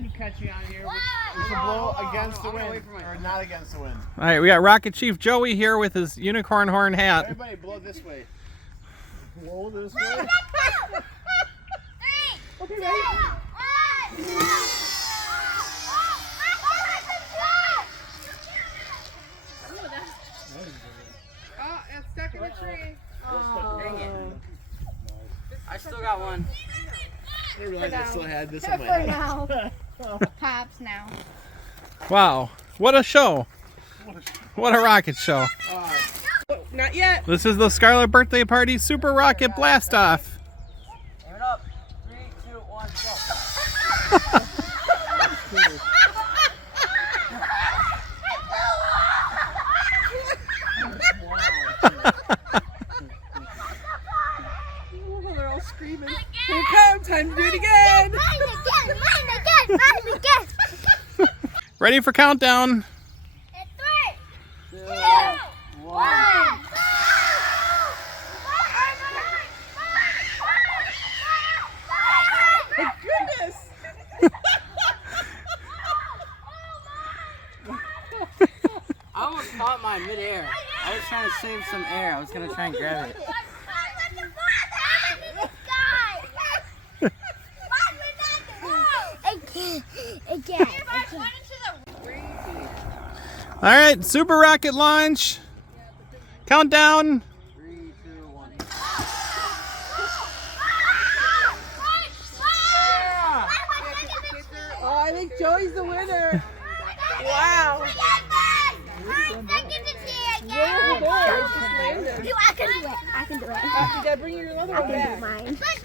wind catching on here. We should blow against the wind, or not against the wind. All right, we got Rocket Chief Joey here with his unicorn horn hat. Everybody blow this way. Blow this way. Okay, ready? Oh, it's stuck in the tree. Dang it. I still got one. I didn't realize I still had this For on my head. now. Pops now. Wow, what a show. What a rocket show. Not yet. This is the Scarlett birthday party super rocket blast off. Aim it up. 3, 2, 1, go. Oh, they're all screaming. Here it comes. Time to do it again. Mine again. Ready for countdown. 3, 2, 1. My goodness. I almost caught mine midair. I was trying to save some air. I was going to try and grab it. Again. All right, super rocket launch. Countdown. 3, 2, 1. Oh, I think Joey's the winner. Wow. I can do it. I can do it. You gotta bring your other one I can back. do mine.